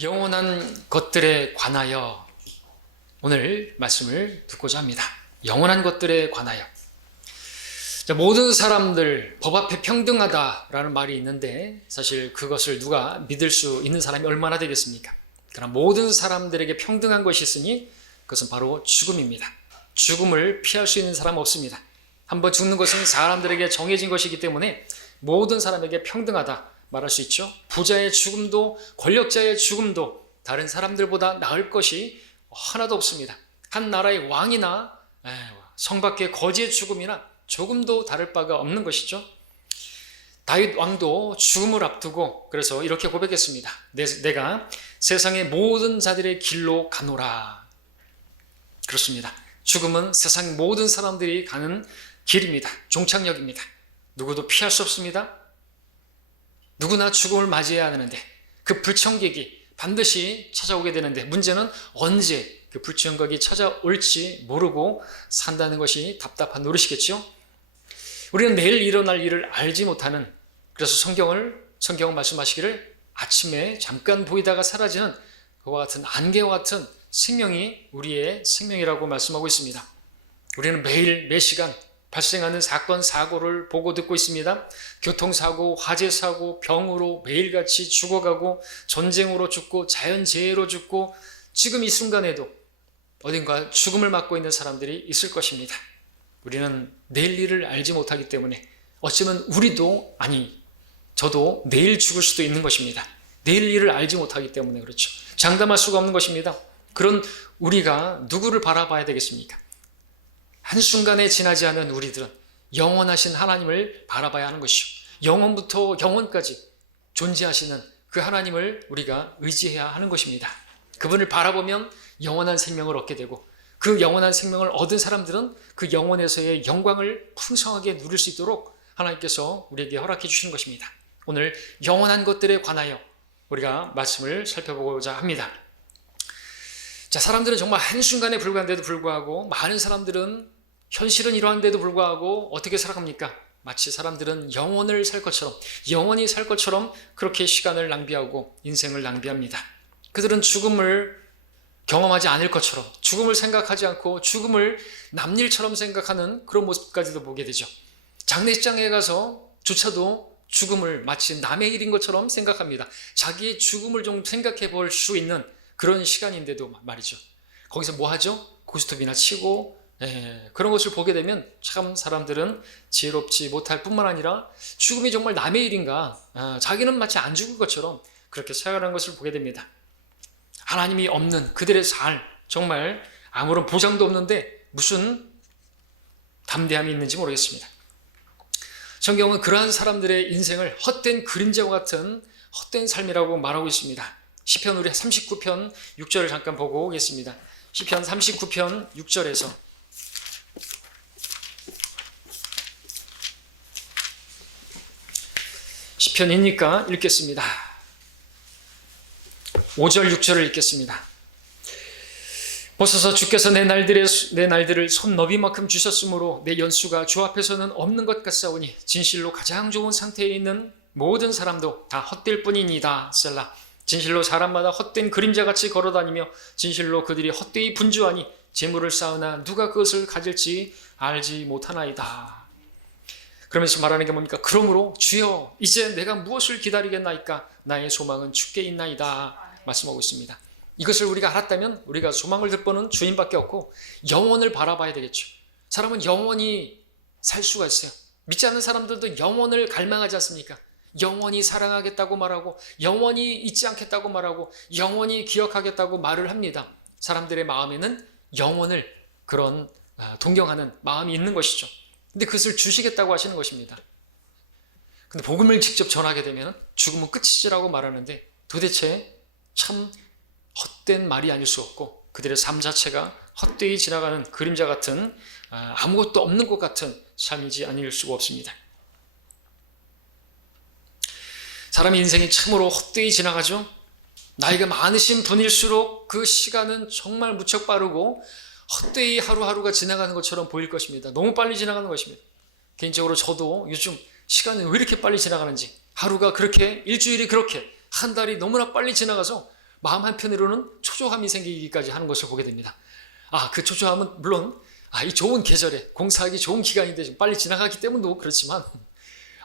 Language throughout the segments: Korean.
영원한 것들에 관하여 오늘 말씀을 듣고자 합니다. 영원한 것들에 관하여. 모든 사람들 법 앞에 평등하다라는 말이 있는데 사실 그것을 누가 믿을 수 있는 사람이 얼마나 되겠습니까? 그러나 모든 사람들에게 평등한 것이 있으니 그것은 바로 죽음입니다. 죽음을 피할 수 있는 사람은 없습니다. 한번 죽는 것은 사람들에게 정해진 것이기 때문에 모든 사람에게 평등하다 말할 수 있죠. 부자의 죽음도 권력자의 죽음도 다른 사람들보다 나을 것이 하나도 없습니다. 한 나라의 왕이나 성 밖의 거지의 죽음이나 조금도 다를 바가 없는 것이죠. 다윗 왕도 죽음을 앞두고 그래서 이렇게 고백했습니다. 내가 세상의 모든 자들의 길로 가노라. 그렇습니다. 죽음은 세상 모든 사람들이 가는 길입니다. 종착역입니다. 누구도 피할 수 없습니다. 누구나 죽음을 맞이해야 하는데 그 불청객이 반드시 찾아오게 되는데 문제는 언제 그 불청객이 찾아올지 모르고 산다는 것이 답답한 노릇이겠죠. 우리는 내일 일어날 일을 알지 못하는, 그래서 성경은 말씀하시기를 아침에 잠깐 보이다가 사라지는 그와 같은 안개와 같은 생명이 우리의 생명이라고 말씀하고 있습니다. 우리는 매일 매시간 발생하는 사건 사고를 보고 듣고 있습니다. 교통사고, 화재사고, 병으로 매일같이 죽어가고 전쟁으로 죽고 자연재해로 죽고 지금 이 순간에도 어딘가 죽음을 맞고 있는 사람들이 있을 것입니다. 우리는 내일 일을 알지 못하기 때문에 어쩌면 우리도 저도 내일 죽을 수도 있는 것입니다. 내일 일을 알지 못하기 때문에 그렇죠. 장담할 수가 없는 것입니다. 그런 우리가 누구를 바라봐야 되겠습니까? 한순간에 지나지 않은 우리들은 영원하신 하나님을 바라봐야 하는 것이죠. 영원부터 영원까지 존재하시는 그 하나님을 우리가 의지해야 하는 것입니다. 그분을 바라보면 영원한 생명을 얻게 되고 그 영원한 생명을 얻은 사람들은 그 영원에서의 영광을 풍성하게 누릴 수 있도록 하나님께서 우리에게 허락해 주시는 것입니다. 오늘 영원한 것들에 관하여 우리가 말씀을 살펴보고자 합니다. 자, 사람들은 정말 한순간에 불과한데도 불구하고 많은 사람들은 현실은 이러한데도 불구하고 어떻게 살아갑니까? 마치 사람들은 영원히 살 것처럼 그렇게 시간을 낭비하고 인생을 낭비합니다. 그들은 죽음을 경험하지 않을 것처럼 죽음을 생각하지 않고 죽음을 남일처럼 생각하는 그런 모습까지도 보게 되죠. 장례식장에 가서 조차도 죽음을 마치 남의 일인 것처럼 생각합니다. 자기의 죽음을 좀 생각해 볼 수 있는 그런 시간인데도 말이죠. 거기서 뭐 하죠? 고스톱이나 치고 그런 것을 보게 되면 참 사람들은 지혜롭지 못할 뿐만 아니라 죽음이 정말 남의 일인가, 자기는 마치 안 죽을 것처럼 그렇게 생각하는 것을 보게 됩니다. 하나님이 없는 그들의 삶, 정말 아무런 보장도 없는데 무슨 담대함이 있는지 모르겠습니다. 성경은 그러한 사람들의 인생을 헛된 그림자와 같은 헛된 삶이라고 말하고 있습니다. 시편 우리 39편 6절을 잠깐 보고 오겠습니다. 시편 39편 6절에서 시편이니까 읽겠습니다. 5절 6절을 읽겠습니다. 보소서 주께서 내 날들을 손 너비만큼 주셨으므로 내 연수가 주 앞에서는 없는 것 같사오니 진실로 가장 좋은 상태에 있는 모든 사람도 다 헛될 뿐이니이다. 셀라. 진실로 사람마다 헛된 그림자같이 걸어다니며 진실로 그들이 헛되이 분주하니 재물을 쌓으나 누가 그것을 가질지 알지 못하나이다. 그러면서 말하는 게 뭡니까? 그러므로 주여 이제 내가 무엇을 기다리겠나이까? 나의 소망은 주께 있나이다 말씀하고 있습니다. 이것을 우리가 알았다면 우리가 소망을 득보는 주님밖에 없고 영원을 바라봐야 되겠죠. 사람은 영원히 살 수가 있어요. 믿지 않는 사람들도 영원을 갈망하지 않습니까? 영원히 사랑하겠다고 말하고 영원히 잊지 않겠다고 말하고 영원히 기억하겠다고 말을 합니다. 사람들의 마음에는 영원을 그런 동경하는 마음이 있는 것이죠. 근데 그것을 주시겠다고 하시는 것입니다. 근데 복음을 직접 전하게 되면 죽음은 끝이지라고 말하는데 도대체 참 헛된 말이 아닐 수 없고 그들의 삶 자체가 헛되이 지나가는 그림자 같은 아무것도 없는 것 같은 삶이지 아닐 수가 없습니다. 사람의 인생이 참으로 헛되이 지나가죠. 나이가 많으신 분일수록 그 시간은 정말 무척 빠르고 헛되이 하루하루가 지나가는 것처럼 보일 것입니다. 너무 빨리 지나가는 것입니다. 개인적으로 저도 요즘 시간이 왜 이렇게 빨리 지나가는지, 하루가 그렇게, 일주일이 그렇게, 한 달이 너무나 빨리 지나가서 마음 한편으로는 초조함이 생기기까지 하는 것을 보게 됩니다. 그 초조함은 물론 이 좋은 계절에 공사하기 좋은 기간인데 좀 빨리 지나가기 때문도 그렇지만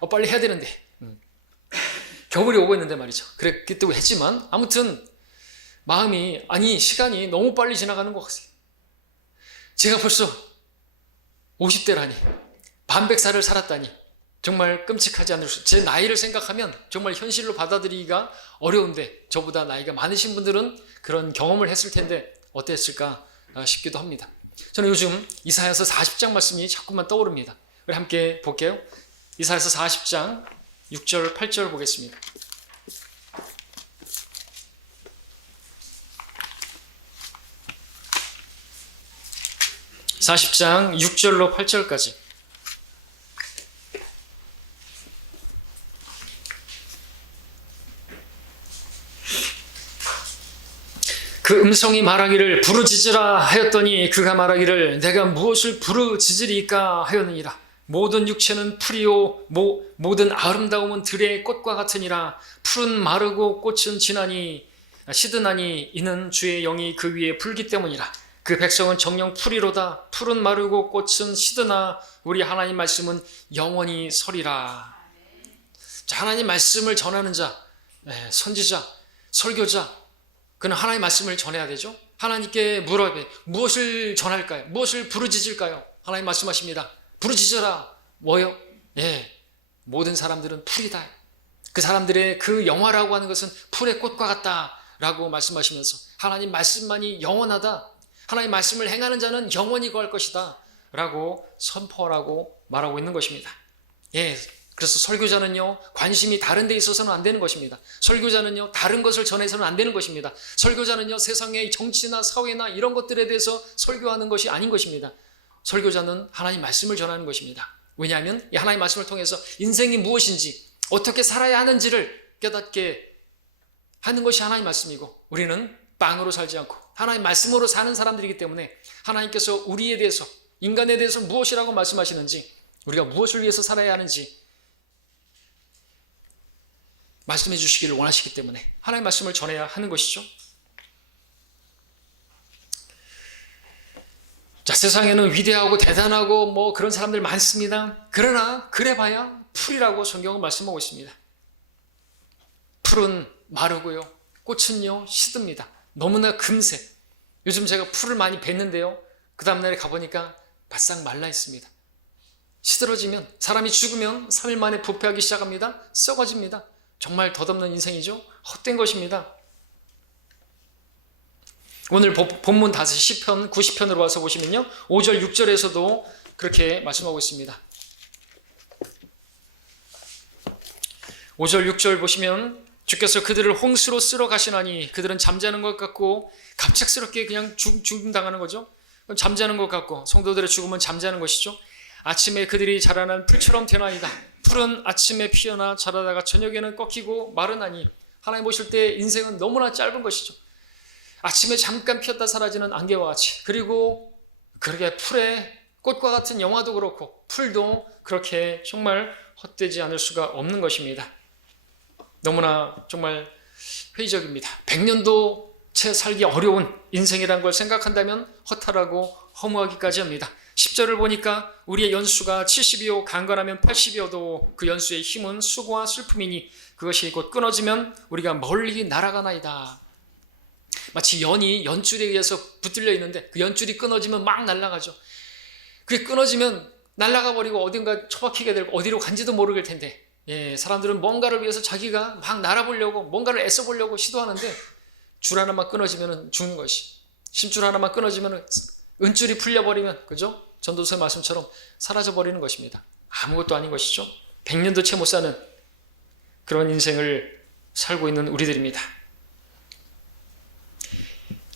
빨리 해야 되는데 겨울이 오고 있는데 말이죠. 그랬기도 했지만 아무튼 마음이 시간이 너무 빨리 지나가는 것 같아요. 제가 벌써 50대라니 반백살을 살았다니 정말 끔찍하지 않을 수. 제 나이를 생각하면 정말 현실로 받아들이기가 어려운데 저보다 나이가 많으신 분들은 그런 경험을 했을 텐데 어땠을까 싶기도 합니다. 저는 요즘 이사야서 40장 말씀이 자꾸만 떠오릅니다. 우리 함께 볼게요. 이사야서 40장 6절 8절 보겠습니다. (40장) 6절로 8절까지. 그 음성이 말하기를 부르짖으라 하였더니 그가 말하기를 내가 무엇을 부르짖으리까 하였느니라. 모든 육체는 풀이요 모든 아름다움은 들의 꽃과 같으니라. 풀은 마르고 꽃은 시드나니 이는 주의 영이 그 위에 불기 때문이라. 그 백성은 정녕 풀이로다. 풀은 마르고 꽃은 시드나 우리 하나님 말씀은 영원히 서리라. 자, 하나님 말씀을 전하는 자, 선지자, 설교자, 그는 하나님의 말씀을 전해야 되죠. 하나님께 물어야 돼. 무엇을 전할까요? 무엇을 부르짖을까요? 하나님 말씀하십니다. 부르짖어라. 뭐요? 모든 사람들은 풀이다. 그 사람들의 그 영화라고 하는 것은 풀의 꽃과 같다라고 말씀하시면서 하나님 말씀만이 영원하다. 하나님 말씀을 행하는 자는 영원히 거할 것이다 라고 선포하라고 말하고 있는 것입니다. 그래서 설교자는요, 관심이 다른 데 있어서는 안 되는 것입니다. 설교자는요, 다른 것을 전해서는 안 되는 것입니다. 설교자는요, 세상의 정치나 사회나 이런 것들에 대해서 설교하는 것이 아닌 것입니다. 설교자는 하나님 말씀을 전하는 것입니다. 왜냐하면 이 하나님 말씀을 통해서 인생이 무엇인지, 어떻게 살아야 하는지를 깨닫게 하는 것이 하나님 말씀이고, 우리는 빵으로 살지 않고 하나님 말씀으로 사는 사람들이기 때문에 하나님께서 우리에 대해서, 인간에 대해서 무엇이라고 말씀하시는지, 우리가 무엇을 위해서 살아야 하는지 말씀해 주시기를 원하시기 때문에 하나님의 말씀을 전해야 하는 것이죠. 자, 세상에는 위대하고 대단하고 그런 사람들 많습니다. 그러나 그래봐야 풀이라고 성경은 말씀하고 있습니다. 풀은 마르고요, 꽃은요 시듭니다. 너무나 금세. 요즘 제가 풀을 많이 뱄는데요, 그 다음날에 가보니까 바싹 말라 있습니다. 시들어지면, 사람이 죽으면 3일 만에 부패하기 시작합니다. 썩어집니다. 정말 덧없는 인생이죠. 헛된 것입니다. 오늘 본문 다시 시편 90편으로 와서 보시면요, 5절 6절에서도 그렇게 말씀하고 있습니다. 5절 6절 보시면 주께서 그들을 홍수로 쓸어 가시나니 그들은 잠자는 것 같고 갑작스럽게 그냥 죽음 당하는 거죠. 잠자는 것 같고, 성도들의 죽음은 잠자는 것이죠. 아침에 그들이 자라난 풀처럼 되나이다. 풀은 아침에 피어나 자라다가 저녁에는 꺾이고 마르나니. 하나님 보실 때 인생은 너무나 짧은 것이죠. 아침에 잠깐 피었다 사라지는 안개와 같이, 그리고 그렇게 풀의 꽃과 같은 영화도 그렇고 풀도 그렇게 정말 헛되지 않을 수가 없는 것입니다. 너무나 정말 회의적입니다. 100년도 채 살기 어려운 인생이라는 걸 생각한다면 허탈하고 허무하기까지 합니다. 10절을 보니까 우리의 연수가 70이요 강건하면 80이어도 그 연수의 힘은 수고와 슬픔이니 그것이 곧 끊어지면 우리가 멀리 날아가나이다. 마치 연이 연줄에 의해서 붙들려 있는데 그 연줄이 끊어지면 막 날아가죠. 그게 끊어지면 날아가 버리고 어딘가 처박히게 되고 어디로 간지도 모르겠을 텐데, 사람들은 뭔가를 위해서 자기가 막 날아보려고 뭔가를 애써 보려고 시도하는데 줄 하나만 끊어지면 죽는 것이, 심줄 하나만 끊어지면 은줄이 풀려버리면, 그죠? 전도서의 말씀처럼 사라져버리는 것입니다. 아무것도 아닌 것이죠. 100년도 채 못 사는 그런 인생을 살고 있는 우리들입니다.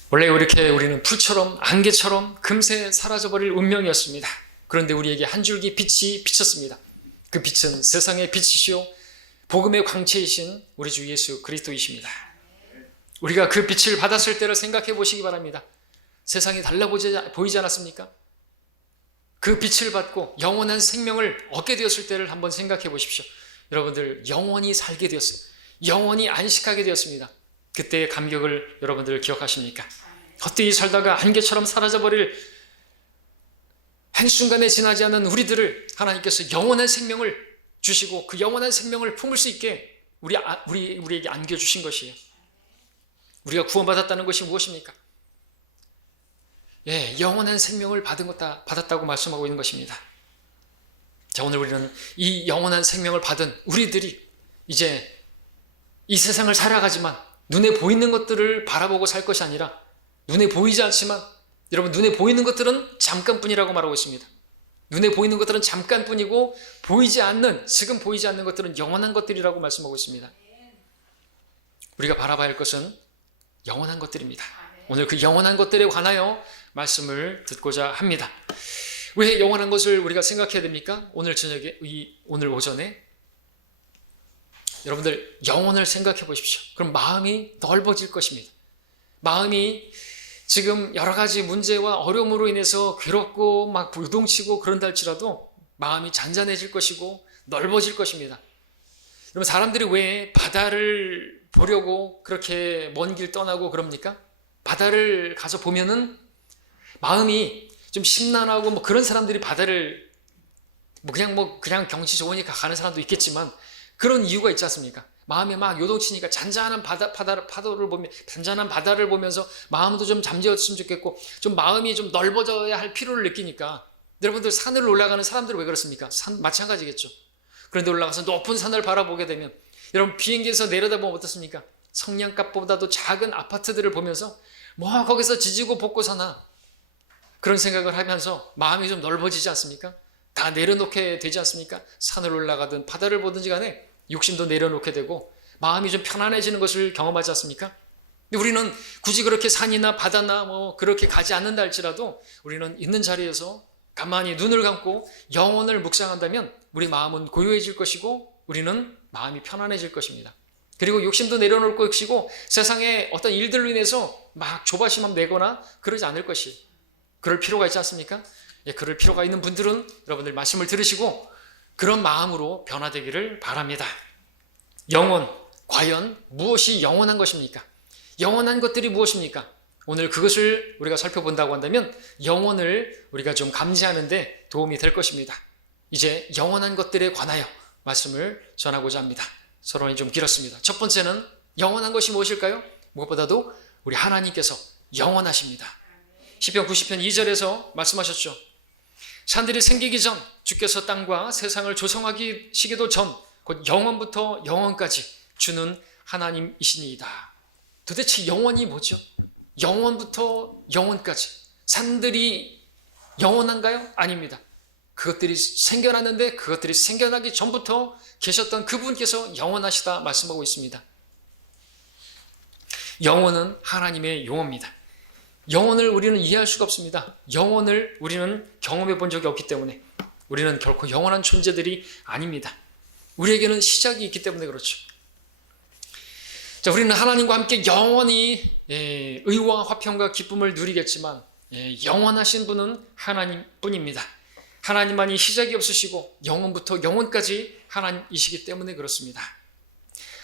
원래 이렇게 우리는 풀처럼 안개처럼 금세 사라져버릴 운명이었습니다. 그런데 우리에게 한 줄기 빛이 비쳤습니다. 그 빛은 세상의 빛이시오 복음의 광채이신 우리 주 예수 그리스도이십니다. 우리가 그 빛을 받았을 때를 생각해 보시기 바랍니다. 세상이 달라 보이지 않았습니까? 그 빛을 받고 영원한 생명을 얻게 되었을 때를 한번 생각해 보십시오. 여러분들 영원히 살게 되었어요. 영원히 안식하게 되었습니다. 그때의 감격을 여러분들 기억하십니까? 헛되이 살다가 안개처럼 사라져버릴 한순간에 지나지 않은 우리들을 하나님께서 영원한 생명을 주시고 그 영원한 생명을 품을 수 있게 우리에게 안겨주신 것이에요. 우리가 구원받았다는 것이 무엇입니까? 영원한 생명을 받았다고 말씀하고 있는 것입니다. 자, 오늘 우리는 이 영원한 생명을 받은 우리들이 이제 이 세상을 살아가지만 눈에 보이는 것들을 바라보고 살 것이 아니라 눈에 보이지 않지만 여러분 눈에 보이는 것들은 잠깐뿐이라고 말하고 있습니다. 눈에 보이는 것들은 잠깐뿐이고 지금 보이지 않는 것들은 영원한 것들이라고 말씀하고 있습니다. 우리가 바라봐야 할 것은 영원한 것들입니다. 오늘 그 영원한 것들에 관하여 말씀을 듣고자 합니다. 왜 영원한 것을 우리가 생각해야 됩니까? 오늘 오늘 오전에 여러분들 영혼을 생각해 보십시오. 그럼 마음이 넓어질 것입니다. 마음이 지금 여러 가지 문제와 어려움으로 인해서 괴롭고 막 요동치고 그런다 할지라도 마음이 잔잔해질 것이고 넓어질 것입니다. 여러분 사람들이 왜 바다를 보려고 그렇게 먼 길 떠나고 그럽니까? 바다를 가서 보면은 마음이 좀 심란하고 뭐 그런 사람들이 바다를 그냥 경치 좋으니까 가는 사람도 있겠지만 그런 이유가 있지 않습니까? 마음이 막 요동치니까 잔잔한 바다를 보면서 마음도 좀 잠재웠으면 좋겠고 좀 마음이 좀 넓어져야 할 필요를 느끼니까 여러분들 산을 올라가는 사람들은 왜 그렇습니까? 마찬가지겠죠. 그런데 올라가서 높은 산을 바라보게 되면 여러분 비행기에서 내려다보면 어떻습니까? 성냥갑보다도 작은 아파트들을 보면서 뭐 거기서 지지고 볶고 사나 그런 생각을 하면서 마음이 좀 넓어지지 않습니까? 다 내려놓게 되지 않습니까? 산을 올라가든 바다를 보든지 간에 욕심도 내려놓게 되고 마음이 좀 편안해지는 것을 경험하지 않습니까? 근데 우리는 굳이 그렇게 산이나 바다나 뭐 그렇게 가지 않는다 할지라도 우리는 있는 자리에서 가만히 눈을 감고 영혼을 묵상한다면 우리 마음은 고요해질 것이고 우리는 마음이 편안해질 것입니다. 그리고 욕심도 내려놓을 것이고 세상의 어떤 일들로 인해서 막 조바심만 내거나 그러지 않을 것이 그럴 필요가 있지 않습니까? 그럴 필요가 있는 분들은 여러분들 말씀을 들으시고 그런 마음으로 변화되기를 바랍니다. 영혼, 과연 무엇이 영원한 것입니까? 영원한 것들이 무엇입니까? 오늘 그것을 우리가 살펴본다고 한다면 영혼을 우리가 좀 감지하는 데 도움이 될 것입니다. 이제 영원한 것들에 관하여 말씀을 전하고자 합니다. 서론이 좀 길었습니다. 첫 번째는 영원한 것이 무엇일까요? 무엇보다도 우리 하나님께서 영원하십니다. 시편 90편 2절에서 말씀하셨죠. 산들이 생기기 전 주께서 땅과 세상을 조성하시기도 전 곧 영원부터 영원까지 주는 하나님이시니이다. 도대체 영원이 뭐죠? 영원부터 영원까지 산들이 영원한가요? 아닙니다. 그것들이 생겨났는데 그것들이 생겨나기 전부터 계셨던 그분께서 영원하시다 말씀하고 있습니다. 영혼은 하나님의 용어입니다. 영혼을 우리는 이해할 수가 없습니다. 영혼을 우리는 경험해 본 적이 없기 때문에 우리는 결코 영원한 존재들이 아닙니다. 우리에게는 시작이 있기 때문에 그렇죠. 자, 우리는 하나님과 함께 영원히 의와 화평과 기쁨을 누리겠지만 영원하신 분은 하나님뿐입니다. 하나님만이 시작이 없으시고 영원부터 영원까지 하나님이시기 때문에 그렇습니다.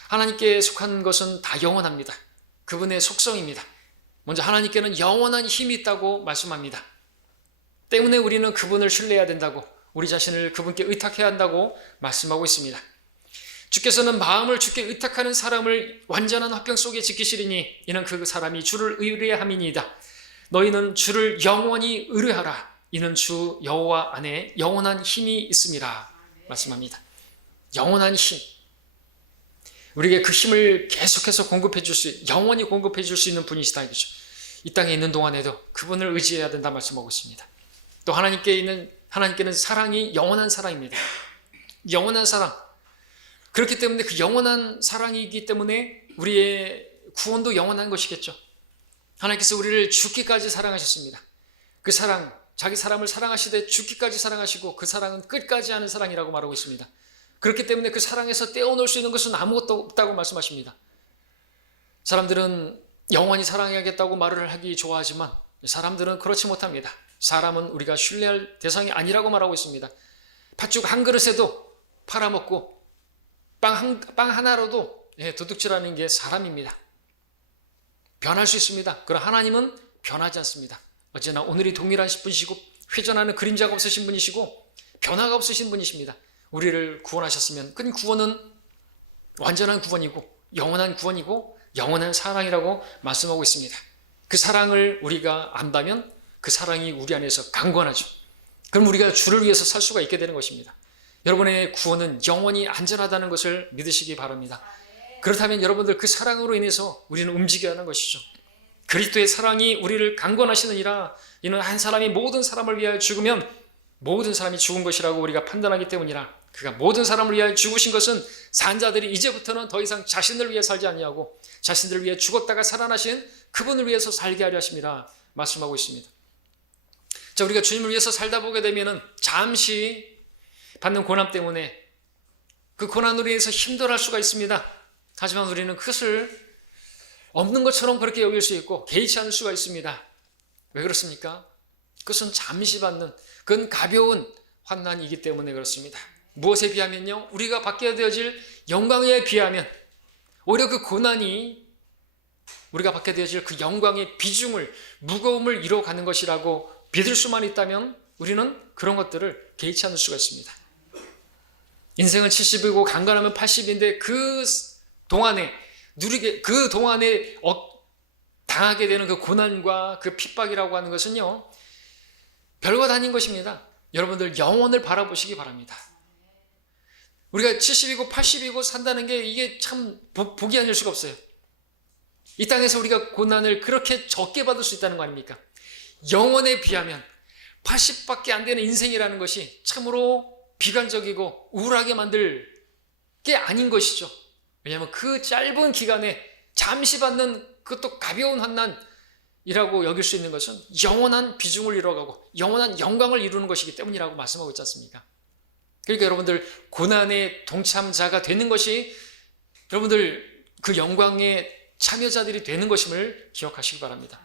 하나님께 속한 것은 다 영원합니다. 그분의 속성입니다. 먼저 하나님께는 영원한 힘이 있다고 말씀합니다. 때문에 우리는 그분을 신뢰해야 된다고 우리 자신을 그분께 의탁해야 한다고 말씀하고 있습니다. 주께서는 마음을 주께 의탁하는 사람을 완전한 화평 속에 지키시리니 이는 그 사람이 주를 의뢰함이니이다. 너희는 주를 영원히 의뢰하라. 이는 주 여호와 안에 영원한 힘이 있음이라 말씀합니다. 영원한 힘. 우리에게 그 힘을 계속해서 영원히 공급해 줄 수 있는 분이시다 이거죠. 이 땅에 있는 동안에도 그분을 의지해야 된다 말씀하고 있습니다. 또 하나님께는 사랑이 영원한 사랑입니다. 영원한 사랑. 그렇기 때문에 그 영원한 사랑이기 때문에 우리의 구원도 영원한 것이겠죠. 하나님께서 우리를 죽기까지 사랑하셨습니다. 그 사랑, 자기 사람을 사랑하시되 죽기까지 사랑하시고 그 사랑은 끝까지 하는 사랑이라고 말하고 있습니다. 그렇기 때문에 그 사랑에서 떼어놓을 수 있는 것은 아무것도 없다고 말씀하십니다. 사람들은 영원히 사랑해야겠다고 말을 하기 좋아하지만 사람들은 그렇지 못합니다. 사람은 우리가 신뢰할 대상이 아니라고 말하고 있습니다. 팥죽 한 그릇에도 팔아먹고 빵 하나로도 도둑질하는 게 사람입니다. 변할 수 있습니다. 그러나 하나님은 변하지 않습니다. 어제나 오늘이 동일하신 분이시고 회전하는 그림자가 없으신 분이시고 변화가 없으신 분이십니다. 우리를 구원하셨으면 그 구원은 완전한 구원이고 영원한 구원이고 영원한 사랑이라고 말씀하고 있습니다. 그 사랑을 우리가 안다면 그 사랑이 우리 안에서 강건하죠. 그럼 우리가 주를 위해서 살 수가 있게 되는 것입니다. 여러분의 구원은 영원히 안전하다는 것을 믿으시기 바랍니다. 그렇다면 여러분들 그 사랑으로 인해서 우리는 움직여야 하는 것이죠. 그리스도의 사랑이 우리를 강건하시느니라. 이는 한 사람이 모든 사람을 위하여 죽으면 모든 사람이 죽은 것이라고 우리가 판단하기 때문이라. 그가 모든 사람을 위하여 죽으신 것은 산 자들이 이제부터는 더 이상 자신을 위해 살지 아니하고 자신들을 위해 죽었다가 살아나신 그분을 위해서 살게 하려 하심이라 말씀하고 있습니다. 자, 우리가 주님을 위해서 살다 보게 되면은 잠시 받는 고난 때문에 그 고난으로 인해서 힘들어할 수가 있습니다. 하지만 우리는 그것을 없는 것처럼 그렇게 여길 수 있고 개의치 않을 수가 있습니다. 왜 그렇습니까? 그것은 잠시 받는, 그건 가벼운 환난이기 때문에 그렇습니다. 무엇에 비하면요? 우리가 받게 되어질 영광에 비하면 오히려 그 고난이 우리가 받게 되어질 그 영광의 비중을, 무거움을 이뤄가는 것이라고 믿을 수만 있다면 우리는 그런 것들을 개의치 않을 수가 있습니다. 인생은 70이고 강간하면 80인데 그 동안에 당하게 되는 그 고난과 그 핍박이라고 하는 것은요, 별것 아닌 것입니다. 여러분들 영혼을 바라보시기 바랍니다. 우리가 70이고 80이고 산다는 게 이게 참 복이 아닐 수가 없어요. 이 땅에서 우리가 고난을 그렇게 적게 받을 수 있다는 거 아닙니까? 영혼에 비하면 80밖에 안 되는 인생이라는 것이 참으로 비관적이고 우울하게 만들 게 아닌 것이죠. 왜냐하면 그 짧은 기간에 잠시 받는 그것도 가벼운 환난이라고 여길 수 있는 것은 영원한 비중을 이뤄가고 영원한 영광을 이루는 것이기 때문이라고 말씀하고 있지 않습니까? 그러니까 여러분들 고난의 동참자가 되는 것이 여러분들 그 영광의 참여자들이 되는 것임을 기억하시기 바랍니다.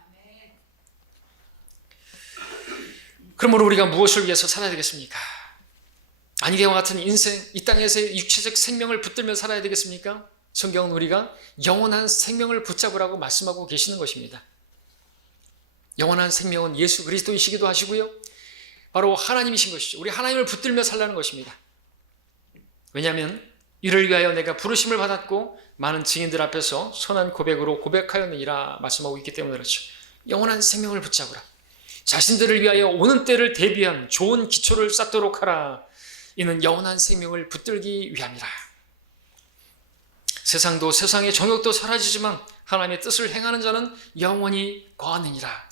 그러므로 우리가 무엇을 위해서 살아야 되겠습니까? 안개와 같은 인생, 이 땅에서의 육체적 생명을 붙들며 살아야 되겠습니까? 성경은 우리가 영원한 생명을 붙잡으라고 말씀하고 계시는 것입니다. 영원한 생명은 예수 그리스도이시기도 하시고요, 바로 하나님이신 것이죠. 우리 하나님을 붙들며 살라는 것입니다. 왜냐하면 이를 위하여 내가 부르심을 받았고 많은 증인들 앞에서 선한 고백으로 고백하였느니라 말씀하고 있기 때문에 그렇죠. 영원한 생명을 붙잡으라. 자신들을 위하여 오는 때를 대비한 좋은 기초를 쌓도록 하라. 이는 영원한 생명을 붙들기 위함이라. 세상도 세상의 정욕도 사라지지만 하나님의 뜻을 행하는 자는 영원히 거하느니라.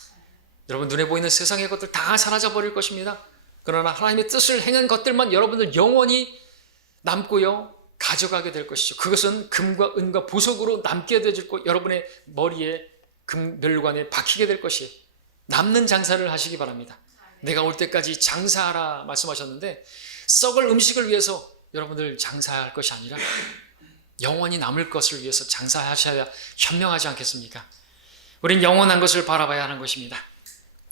여러분, 눈에 보이는 세상의 것들 다 사라져 버릴 것입니다. 그러나 하나님의 뜻을 행한 것들만 여러분들 영원히 남고요, 가져가게 될 것이죠. 그것은 금과 은과 보석으로 남게 되고 여러분의 머리에 금멸관에 박히게 될 것이에요. 남는 장사를 하시기 바랍니다. 내가 올 때까지 장사하라 말씀하셨는데 썩을 음식을 위해서 여러분들 장사할 것이 아니라 영원히 남을 것을 위해서 장사하셔야 현명하지 않겠습니까? 우린 영원한 것을 바라봐야 하는 것입니다.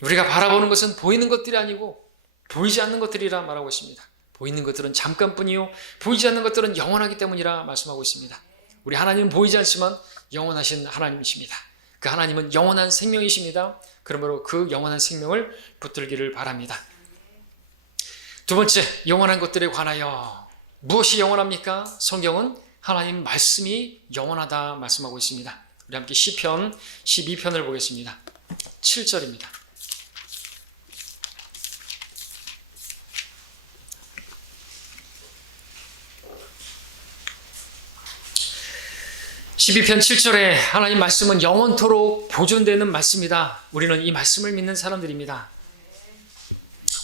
우리가 바라보는 것은 보이는 것들이 아니고 보이지 않는 것들이라 말하고 있습니다. 보이는 것들은 잠깐뿐이요 보이지 않는 것들은 영원하기 때문이라 말씀하고 있습니다. 우리 하나님은 보이지 않지만 영원하신 하나님이십니다. 그 하나님은 영원한 생명이십니다. 그러므로 그 영원한 생명을 붙들기를 바랍니다. 두 번째, 영원한 것들에 관하여 무엇이 영원합니까? 성경은 하나님 말씀이 영원하다 말씀하고 있습니다. 우리 함께 시편 12편을 보겠습니다. 7절입니다. (12편) 7절에 하나님 말씀은 영원토록 보존되는 말씀이다. 우리는 이 말씀을 믿는 사람들입니다.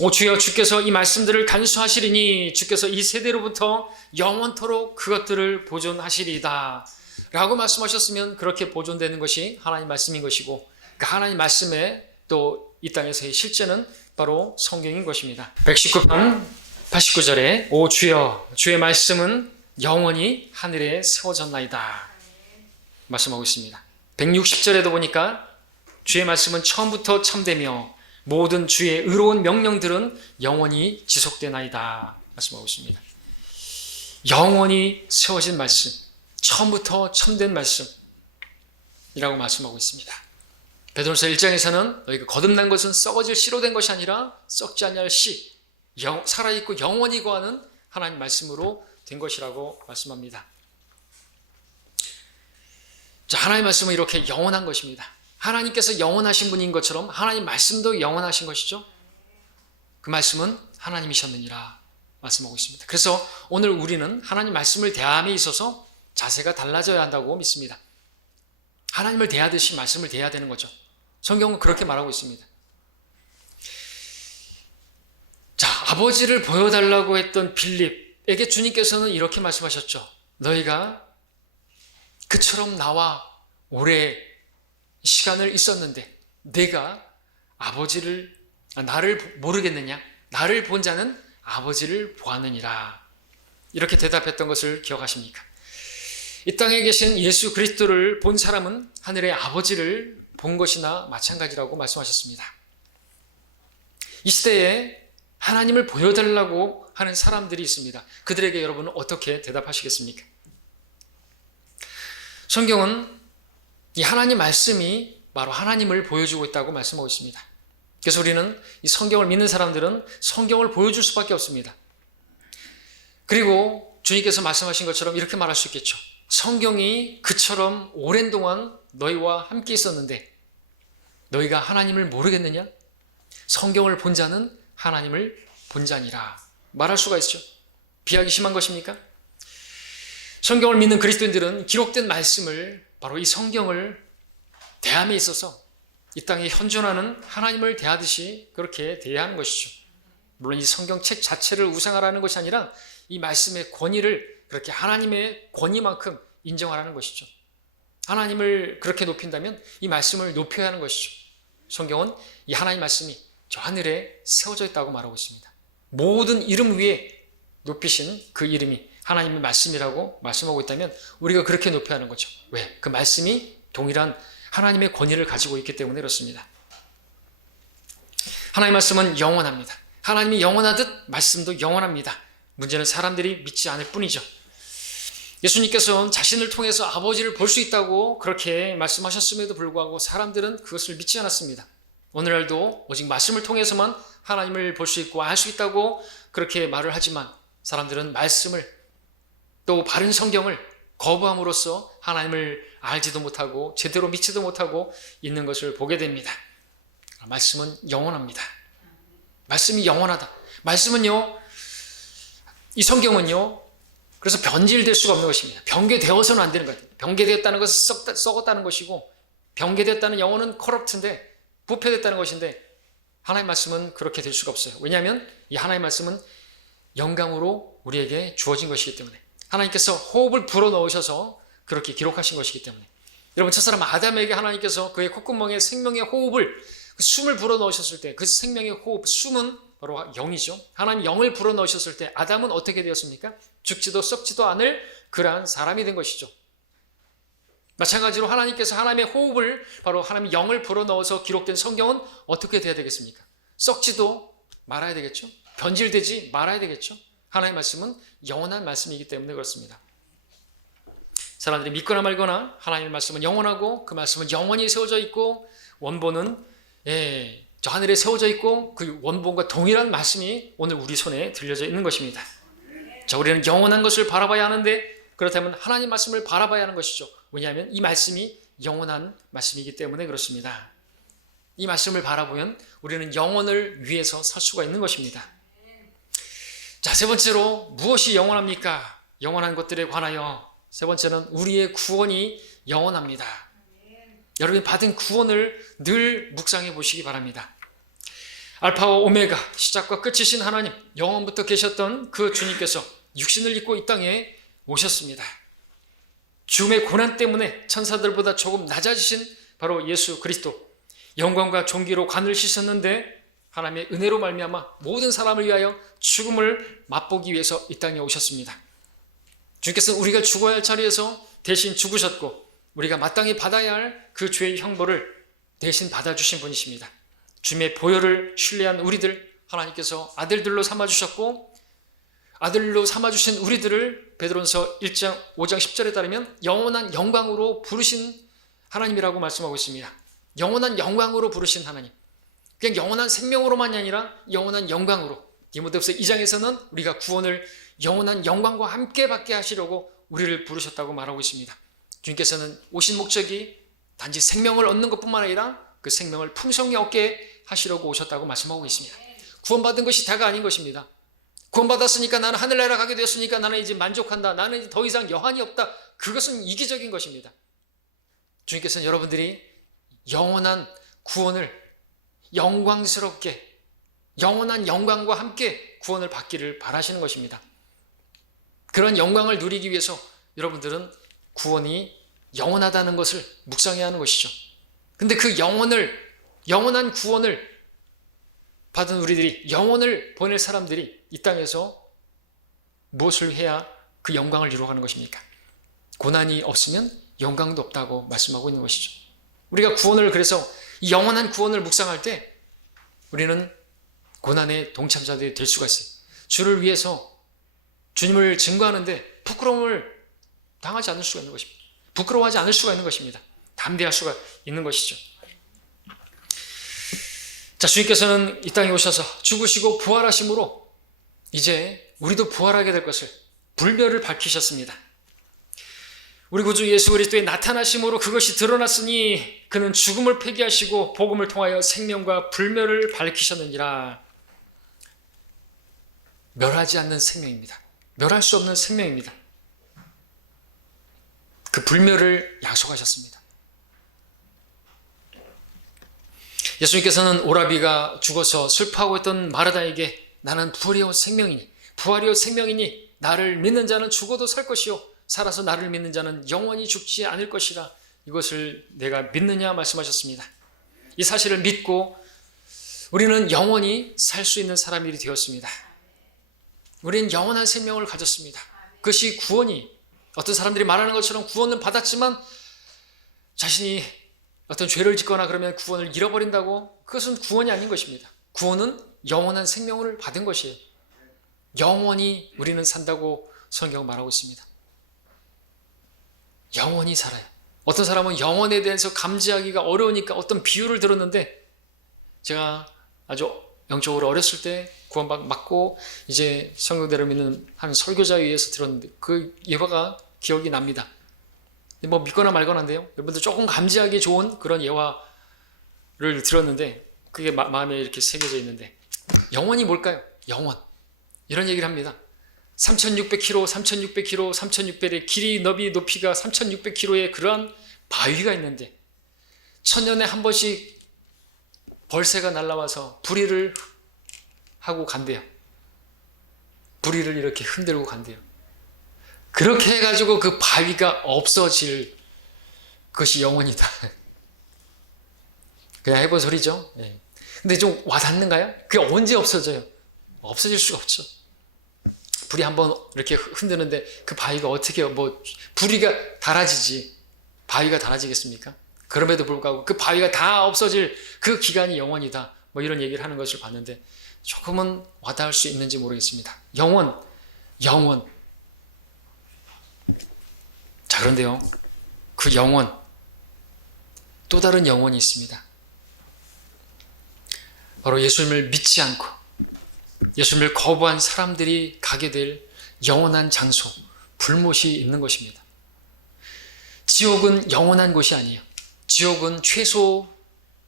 오 주여, 주께서 이 말씀들을 간수하시리니 주께서 이 세대로부터 영원토록 그것들을 보존하시리이다 라고 말씀하셨으면 그렇게 보존되는 것이 하나님 말씀인 것이고, 그 하나님 말씀의 또 이 땅에서의 실제는 바로 성경인 것입니다. 119편 89절에 오 주여, 주의 말씀은 영원히 하늘에 세워졌나이다 말씀하고 있습니다. 160절에도 보니까 주의 말씀은 처음부터 참되며 모든 주의 의로운 명령들은 영원히 지속되나이다 말씀하고 있습니다. 영원히 세워진 말씀, 처음부터 참된 말씀, 이라고 말씀하고 있습니다. 베드로서 1장에서는 너희가 거듭난 것은 썩어질 씨로 된 것이 아니라 썩지 아니할 씨, 살아있고 영원히 거하는 하나님 말씀으로 된 것이라고 말씀합니다. 자, 하나님 말씀은 이렇게 영원한 것입니다. 하나님께서 영원하신 분인 것처럼 하나님 말씀도 영원하신 것이죠. 그 말씀은 하나님이셨느니라 말씀하고 있습니다. 그래서 오늘 우리는 하나님 말씀을 대함에 있어서 자세가 달라져야 한다고 믿습니다. 하나님을 대하듯이 말씀을 대해야 되는 거죠. 성경은 그렇게 말하고 있습니다. 자, 아버지를 보여달라고 했던 빌립에게 주님께서는 이렇게 말씀하셨죠. 너희가 그처럼 나와 오래 시간을 있었는데 내가 나를 모르겠느냐? 나를 본 자는 아버지를 보았느니라. 이렇게 대답했던 것을 기억하십니까? 이 땅에 계신 예수 그리스도를 본 사람은 하늘의 아버지를 본 것이나 마찬가지라고 말씀하셨습니다. 이 시대에 하나님을 보여달라고 하는 사람들이 있습니다. 그들에게 여러분은 어떻게 대답하시겠습니까? 성경은 이 하나님 말씀이 바로 하나님을 보여주고 있다고 말씀하고 있습니다. 그래서 우리는 이 성경을 믿는 사람들은 성경을 보여줄 수밖에 없습니다. 그리고 주님께서 말씀하신 것처럼 이렇게 말할 수 있겠죠. 성경이 그처럼 오랜 동안 너희와 함께 있었는데 너희가 하나님을 모르겠느냐? 성경을 본 자는 하나님을 본 자니라 말할 수가 있죠. 비하기 심한 것입니까? 성경을 믿는 그리스도인들은 기록된 말씀을 바로 이 성경을 대함에 있어서 이 땅에 현존하는 하나님을 대하듯이 그렇게 대해야 하는 것이죠. 물론 이 성경책 자체를 우상하라는 것이 아니라 이 말씀의 권위를 그렇게 하나님의 권위만큼 인정하라는 것이죠. 하나님을 그렇게 높인다면 이 말씀을 높여야 하는 것이죠. 성경은 이 하나님 말씀이 저 하늘에 세워져 있다고 말하고 있습니다. 모든 이름 위에 높이신 그 이름이 하나님의 말씀이라고 말씀하고 있다면 우리가 그렇게 높여야 하는 거죠. 왜? 그 말씀이 동일한 하나님의 권위를 가지고 있기 때문에 그렇습니다. 하나님의 말씀은 영원합니다. 하나님이 영원하듯 말씀도 영원합니다. 문제는 사람들이 믿지 않을 뿐이죠. 예수님께서는 자신을 통해서 아버지를 볼 수 있다고 그렇게 말씀하셨음에도 불구하고 사람들은 그것을 믿지 않았습니다. 오늘날도 오직 말씀을 통해서만 하나님을 볼 수 있고 알 수 있다고 그렇게 말을 하지만 사람들은 말씀을 또 바른 성경을 거부함으로써 하나님을 알지도 못하고 제대로 믿지도 못하고 있는 것을 보게 됩니다. 말씀은 영원합니다. 말씀이 영원하다. 말씀은요, 이 성경은요, 그래서 변질될 수가 없는 것입니다. 변개되어서는 안 되는 거예요. 변개되었다는 것은 썩었다는 것이고 변개되었다는 영어는 corrupt인데 부패됐다는 것인데 하나님의 말씀은 그렇게 될 수가 없어요. 왜냐하면 이 하나님의 말씀은 영광으로 우리에게 주어진 것이기 때문에 하나님께서 호흡을 불어넣으셔서 그렇게 기록하신 것이기 때문에 여러분 첫사람 아담에게 하나님께서 그의 콧구멍에 생명의 호흡을 그 숨을 불어넣으셨을 때 그 생명의 호흡, 숨은 바로 영이죠. 하나님 영을 불어넣으셨을 때 아담은 어떻게 되었습니까? 죽지도 썩지도 않을 그러한 사람이 된 것이죠. 마찬가지로 하나님께서 하나님의 호흡을 바로 하나님의 영을 불어넣어서 기록된 성경은 어떻게 돼야 되겠습니까? 썩지도 말아야 되겠죠. 변질되지 말아야 되겠죠. 하나님의 말씀은 영원한 말씀이기 때문에 그렇습니다. 사람들이 믿거나 말거나 하나님의 말씀은 영원하고 그 말씀은 영원히 세워져 있고 원본은 저 하늘에 세워져 있고 그 원본과 동일한 말씀이 오늘 우리 손에 들려져 있는 것입니다. 자, 우리는 영원한 것을 바라봐야 하는데 그렇다면 하나님 말씀을 바라봐야 하는 것이죠. 왜냐하면 이 말씀이 영원한 말씀이기 때문에 그렇습니다. 이 말씀을 바라보면 우리는 영원을 위해서 살 수가 있는 것입니다. 자, 세 번째로 무엇이 영원합니까? 영원한 것들에 관하여 세 번째는 우리의 구원이 영원합니다. 여러분이 받은 구원을 늘 묵상해 보시기 바랍니다. 알파와 오메가, 시작과 끝이신 하나님, 영원부터 계셨던 그 주님께서 육신을 입고 이 땅에 오셨습니다. 죽음의 고난 때문에 천사들보다 조금 낮아지신 바로 예수 그리스도, 영광과 존귀로 관을 씻었는데 하나님의 은혜로 말미암아 모든 사람을 위하여 죽음을 맛보기 위해서 이 땅에 오셨습니다. 주님께서는 우리가 죽어야 할 자리에서 대신 죽으셨고 우리가 마땅히 받아야 할 그 죄의 형벌을 대신 받아주신 분이십니다. 주님의 보혈을 신뢰한 우리들 하나님께서 아들들로 삼아주셨고 아들로 삼아주신 우리들을 베드로전서 1장 5장 10절에 따르면 영원한 영광으로 부르신 하나님이라고 말씀하고 있습니다. 영원한 영광으로 부르신 하나님. 그냥 영원한 생명으로만이 아니라 영원한 영광으로. 디모데후서 2장에서는 우리가 구원을 영원한 영광과 함께 받게 하시려고 우리를 부르셨다고 말하고 있습니다. 주님께서는 오신 목적이 단지 생명을 얻는 것뿐만 아니라 그 생명을 풍성히 얻게 하시려고 오셨다고 말씀하고 있습니다. 구원받은 것이 다가 아닌 것입니다. 구원받았으니까 나는 하늘나라 가게 되었으니까 나는 이제 만족한다. 나는 이제 더 이상 여한이 없다. 그것은 이기적인 것입니다. 주님께서는 여러분들이 영원한 구원을 영광스럽게 영원한 영광과 함께 구원을 받기를 바라시는 것입니다. 그런 영광을 누리기 위해서 여러분들은 구원이 영원하다는 것을 묵상해야 하는 것이죠. 근데 그 영원한 구원을 받은 우리들이, 영원을 보낼 사람들이 이 땅에서 무엇을 해야 그 영광을 이루어가는 것입니까? 고난이 없으면 영광도 없다고 말씀하고 있는 것이죠. 우리가 구원을, 그래서 이 영원한 구원을 묵상할 때 우리는 고난의 동참자들이 될 수가 있어요. 주를 위해서 주님을 증거하는데 부끄러움을 당하지 않을 수가 있는 것입니다. 부끄러워하지 않을 수가 있는 것입니다. 담대할 수가 있는 것이죠. 자, 주님께서는 이 땅에 오셔서 죽으시고 부활하심으로 이제 우리도 부활하게 될 것을, 불멸을 밝히셨습니다. 우리 구주 예수 그리스도의 나타나심으로 그것이 드러났으니 그는 죽음을 폐기하시고 복음을 통하여 생명과 불멸을 밝히셨느니라. 멸하지 않는 생명입니다. 멸할 수 없는 생명입니다. 그 불멸을 약속하셨습니다. 예수님께서는 오라비가 죽어서 슬퍼하고 있던 마르다에게 나는 부활이요 생명이니 나를 믿는 자는 죽어도 살 것이요 살아서 나를 믿는 자는 영원히 죽지 않을 것이라. 이것을 내가 믿느냐 말씀하셨습니다. 이 사실을 믿고 우리는 영원히 살 수 있는 사람이 되었습니다. 우리는 영원한 생명을 가졌습니다. 그것이 구원이, 어떤 사람들이 말하는 것처럼 구원은 받았지만 자신이 어떤 죄를 짓거나 그러면 구원을 잃어버린다고, 그것은 구원이 아닌 것입니다. 구원은 영원한 생명을 받은 것이에요. 영원히 우리는 산다고 성경은 말하고 있습니다. 영원히 살아요. 어떤 사람은 영원에 대해서 감지하기가 어려우니까 어떤 비유를 들었는데, 제가 아주 영적으로 어렸을 때 구원받고 이제 성경대로 믿는 한 설교자에 의해서 들었는데 그 예화가 기억이 납니다. 뭐 믿거나 말거나인데요, 여러분들 조금 감지하기 좋은 그런 예화를 들었는데 그게 마음에 이렇게 새겨져 있는데, 영원이 뭘까요? 영원. 이런 얘기를 합니다. 3600km, 3600km, 3600의 길이, 너비, 높이가 3600km의 그러한 바위가 있는데 1000년에 한 번씩 벌새가 날아와서 부리를 하고 간대요. 부리를 이렇게 흔들고 간대요. 그렇게 해가지고 그 바위가 없어질 것이 영원이다. 그냥 해본 소리죠. 네. 근데 좀 와닿는가요? 그게 언제 없어져요? 없어질 수가 없죠. 불이 한번 이렇게 흔드는데 그 바위가 어떻게, 부리가 닳아지지 바위가 닳아지겠습니까? 그럼에도 불구하고 그 바위가 다 없어질 그 기간이 영원이다. 이런 얘기를 하는 것을 봤는데 조금은 와닿을 수 있는지 모르겠습니다. 영원. 자, 그런데요, 그 영원, 또 다른 영원이 있습니다. 바로 예수님을 믿지 않고 예수님을 거부한 사람들이 가게 될 영원한 장소, 불못이 있는 것입니다. 지옥은 영원한 곳이 아니에요. 지옥은 최소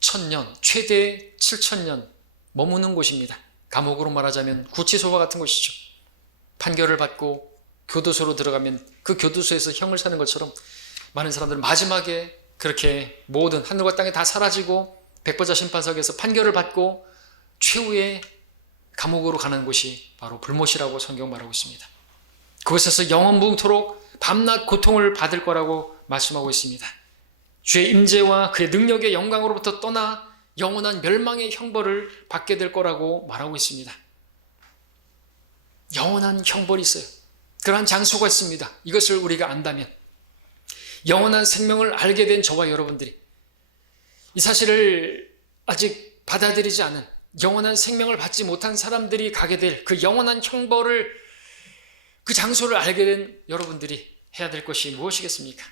1000년, 최대 7000년 머무는 곳입니다. 감옥으로 말하자면 구치소와 같은 곳이죠. 판결을 받고 교도소로 들어가면 그 교도소에서 형을 사는 것처럼 많은 사람들은 마지막에 그렇게 모든 하늘과 땅이 다 사라지고 백보자 심판석에서 판결을 받고 최후의 감옥으로 가는 곳이 바로 불못이라고 성경 말하고 있습니다. 그곳에서 영원무토록 밤낮 고통을 받을 거라고 말씀하고 있습니다. 주의 임재와 그의 능력의 영광으로부터 떠나 영원한 멸망의 형벌을 받게 될 거라고 말하고 있습니다. 영원한 형벌이 있어요. 그러한 장소가 있습니다. 이것을 우리가 안다면, 영원한 생명을 알게 된 저와 여러분들이 이 사실을 아직 받아들이지 않은, 영원한 생명을 받지 못한 사람들이 가게 될 그 영원한 형벌을, 그 장소를 알게 된 여러분들이 해야 될 것이 무엇이겠습니까?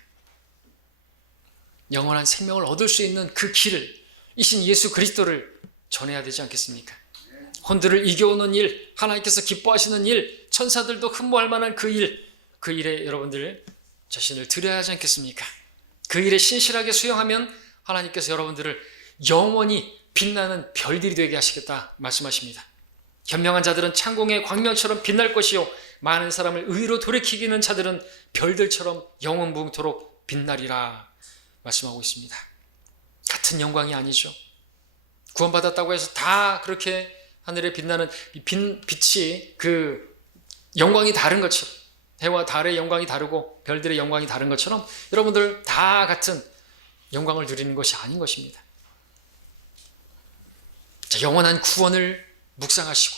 영원한 생명을 얻을 수 있는 그 길을, 이신 예수 그리스도를 전해야 되지 않겠습니까? 혼들을 이겨오는 일, 하나님께서 기뻐하시는 일, 천사들도 흠모할 만한 그 일, 그 일에 여러분들 자신을 드려야 하지 않겠습니까? 그 일에 신실하게 수용하면 하나님께서 여러분들을 영원히 빛나는 별들이 되게 하시겠다 말씀하십니다. 현명한 자들은 창공의 광명처럼 빛날 것이요 많은 사람을 의로 돌이키기는 자들은 별들처럼 영원무궁토록 빛나리라 말씀하고 있습니다. 같은 영광이 아니죠. 구원받았다고 해서 다 그렇게 하늘에 빛나는 빛이 그 영광이 다른 것처럼, 해와 달의 영광이 다르고 별들의 영광이 다른 것처럼 여러분들 다 같은 영광을 누리는 것이 아닌 것입니다. 자, 영원한 구원을 묵상하시고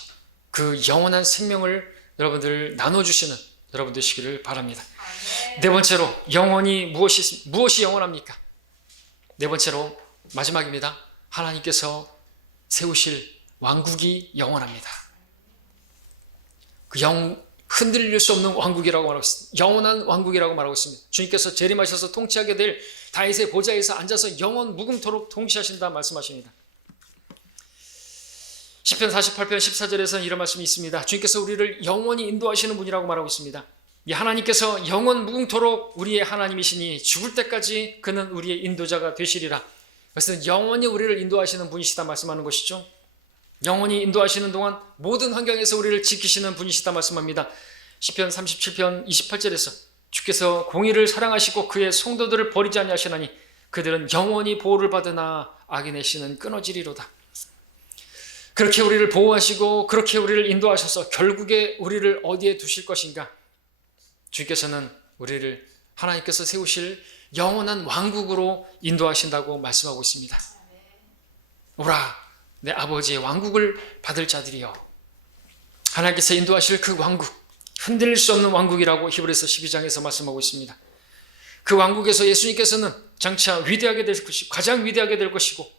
그 영원한 생명을 여러분들 나눠주시는 여러분 되시기를 바랍니다. 네 번째로, 영원히 무엇이 영원합니까? 네 번째로 마지막입니다. 하나님께서 세우실 왕국이 영원합니다. 그 흔들릴 수 없는 왕국이라고 말하고 있습니다. 영원한 왕국이라고 말하고 있습니다. 주님께서 재림하셔서 통치하게 될 다윗의 보좌에서 앉아서 영원 무궁토록 통치하신다 말씀하십니다. 시편 48편 14절에서는 이런 말씀이 있습니다. 주님께서 우리를 영원히 인도하시는 분이라고 말하고 있습니다. 이 하나님께서 영원 무궁토록 우리의 하나님이시니 죽을 때까지 그는 우리의 인도자가 되시리라. 그래서 영원히 우리를 인도하시는 분이시다 말씀하는 것이죠. 영원히 인도하시는 동안 모든 환경에서 우리를 지키시는 분이시다 말씀합니다. 시편 37편 28절에서 주께서 공의를 사랑하시고 그의 성도들을 버리지 아니하시나니 그들은 영원히 보호를 받으나 악인의 씨는 끊어지리로다. 그렇게 우리를 보호하시고 그렇게 우리를 인도하셔서 결국에 우리를 어디에 두실 것인가? 주께서는 우리를 하나님께서 세우실 영원한 왕국으로 인도하신다고 말씀하고 있습니다. 오라 내 아버지의 왕국을 받을 자들이여. 하나님께서 인도하실 그 왕국, 흔들릴 수 없는 왕국이라고 히브리서 12장에서 말씀하고 있습니다. 그 왕국에서 예수님께서는 장차 위대하게 될 것이고 가장 위대하게 될 것이고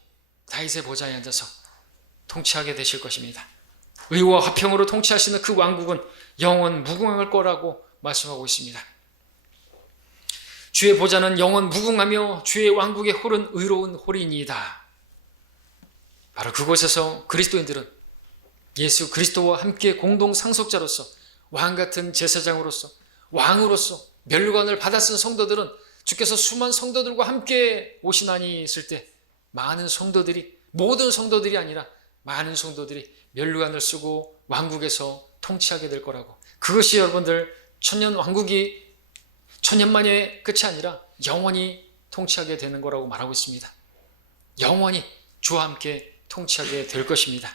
다윗의 보좌에 앉아서 통치하게 되실 것입니다. 의와 화평으로 통치하시는 그 왕국은 영원 무궁할 거라고 말씀하고 있습니다. 주의 보좌는 영원 무궁하며 주의 왕국의 홀은 의로운 홀이니이다. 바로 그곳에서 그리스도인들은 예수 그리스도와 함께 공동 상속자로서 왕같은 제사장으로서 왕으로서 멸관을 받아 쓴 성도들은 주께서 수많은 성도들과 함께 오시나니 있을 때 많은 성도들이, 모든 성도들이 아니라 많은 성도들이 멸관을 쓰고 왕국에서 통치하게 될 거라고. 그것이 여러분들 천년 왕국이 천년만의 끝이 아니라 영원히 통치하게 되는 거라고 말하고 있습니다. 영원히 주와 함께 통치하게 될 것입니다.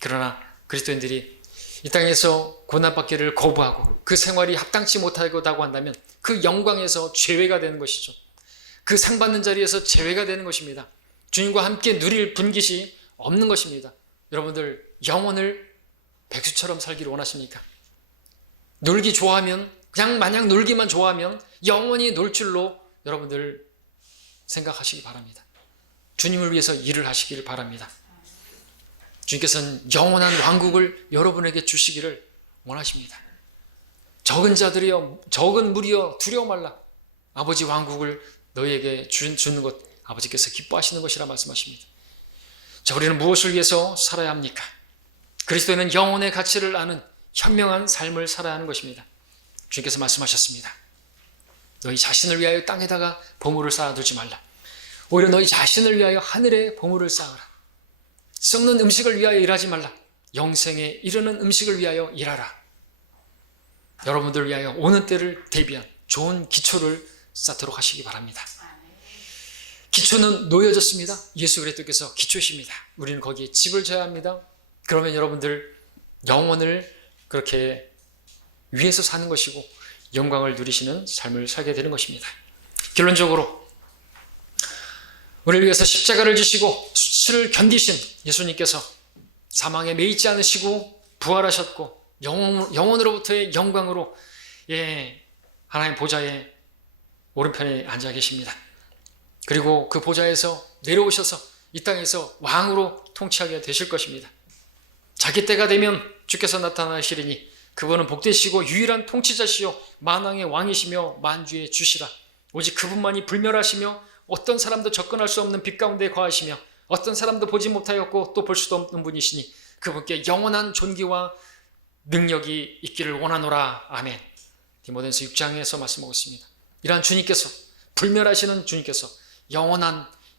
그러나 그리스도인들이 이 땅에서 고난받기를 거부하고 그 생활이 합당치 못하다고 한다면 그 영광에서 제외가 되는 것이죠. 그 상 받는 자리에서 제외가 되는 것입니다. 주님과 함께 누릴 분깃이 없는 것입니다. 여러분들 영혼을 백수처럼 살기를 원하십니까? 놀기 좋아하면, 그냥 마냥 놀기만 좋아하면 영원히 놀 줄로 여러분들 생각하시기 바랍니다. 주님을 위해서 일을 하시길 바랍니다. 주님께서는 영원한 왕국을 여러분에게 주시기를 원하십니다. 적은 자들이여, 적은 무리여 두려워 말라. 아버지 왕국을 너희에게 주는 것 아버지께서 기뻐하시는 것이라 말씀하십니다. 자, 우리는 무엇을 위해서 살아야 합니까? 그리스도인은 영혼의 가치를 아는 현명한 삶을 살아야 하는 것입니다. 주님께서 말씀하셨습니다. 너희 자신을 위하여 땅에다가 보물을 쌓아두지 말라. 오히려 너희 자신을 위하여 하늘에 보물을 쌓아라. 썩는 음식을 위하여 일하지 말라. 영생에 이르는 음식을 위하여 일하라. 여러분들을 위하여 오는 때를 대비한 좋은 기초를 쌓도록 하시기 바랍니다. 기초는 놓여졌습니다. 예수 그리스도께서 기초십니다. 우리는 거기에 집을 져야 합니다. 그러면 여러분들 영혼을 그렇게 위해서 사는 것이고 영광을 누리시는 삶을 살게 되는 것입니다. 결론적으로 우리를 위해서 십자가를 지시고 수치를 견디신 예수님께서 사망에 매이지 않으시고 부활하셨고 영원으로부터의 영광으로 하나님 보좌의 오른편에 앉아 계십니다. 그리고 그 보좌에서 내려오셔서 이 땅에서 왕으로 통치하게 되실 것입니다. 자기 때가 되면 주께서 나타나시리니 그분은 복되시고 유일한 통치자시요 만왕의 왕이시며 만주의 주시라. 오직 그분만이 불멸하시며 어떤 사람도 접근할 수 없는 빛 가운데 거하시며 어떤 사람도 보지 못하였고 또 볼 수도 없는 분이시니 그분께 영원한 존귀와 능력이 있기를 원하노라. 아멘. 디모데전서 6장에서 말씀하고 있습니다. 이러한 주님께서, 불멸하시는 주님께서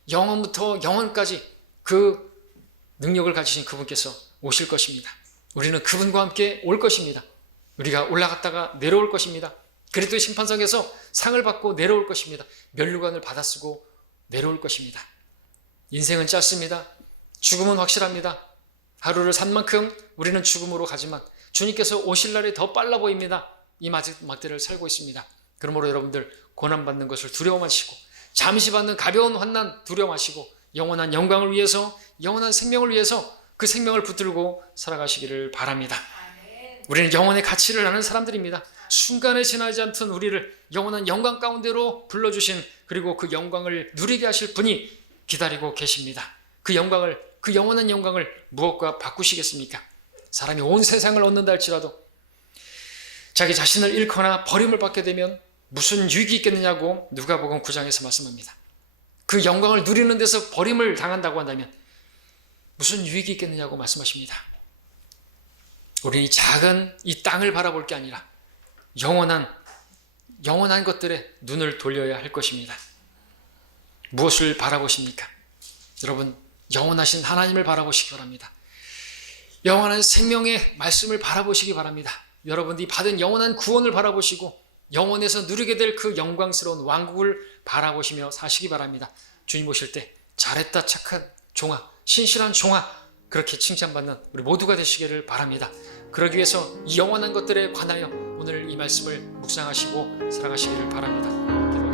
영원부터 영원까지 그 능력을 가지신 그분께서 오실 것입니다. 우리는 그분과 함께 올 것입니다. 우리가 올라갔다가 내려올 것입니다. 그리스도의 심판석에서 상을 받고 내려올 것입니다. 면류관을 받아쓰고 내려올 것입니다. 인생은 짧습니다. 죽음은 확실합니다. 하루를 산 만큼 우리는 죽음으로 가지만 주님께서 오실 날이 더 빨라 보입니다. 이 마지막 때를 살고 있습니다. 그러므로 여러분들 고난받는 것을 두려워 마시고 잠시 받는 가벼운 환난 두려워 마시고 영원한 영광을 위해서, 영원한 생명을 위해서 그 생명을 붙들고 살아가시기를 바랍니다. 우리는 영혼의 가치를 아는 사람들입니다. 순간에 지나지 않던 우리를 영원한 영광 가운데로 불러주신, 그리고 그 영광을 누리게 하실 분이 기다리고 계십니다. 그 영원한 영광을 무엇과 바꾸시겠습니까? 사람이 온 세상을 얻는다 할지라도 자기 자신을 잃거나 버림을 받게 되면 무슨 유익이 있겠느냐고 누가복음 9장에서 말씀합니다. 그 영광을 누리는 데서 버림을 당한다고 한다면 무슨 유익이 있겠느냐고 말씀하십니다. 우리는 이 작은 이 땅을 바라볼 게 아니라 영원한 것들에 눈을 돌려야 할 것입니다. 무엇을 바라보십니까? 여러분, 영원하신 하나님을 바라보시기 바랍니다. 영원한 생명의 말씀을 바라보시기 바랍니다. 여러분들이 받은 영원한 구원을 바라보시고 영원에서 누리게 될 그 영광스러운 왕국을 바라보시며 사시기 바랍니다. 주님 오실 때 잘했다 착한 종아, 신실한 종아, 그렇게 칭찬받는 우리 모두가 되시기를 바랍니다. 그러기 위해서 이 영원한 것들에 관하여 오늘 이 말씀을 묵상하시고 살아가시기를 바랍니다.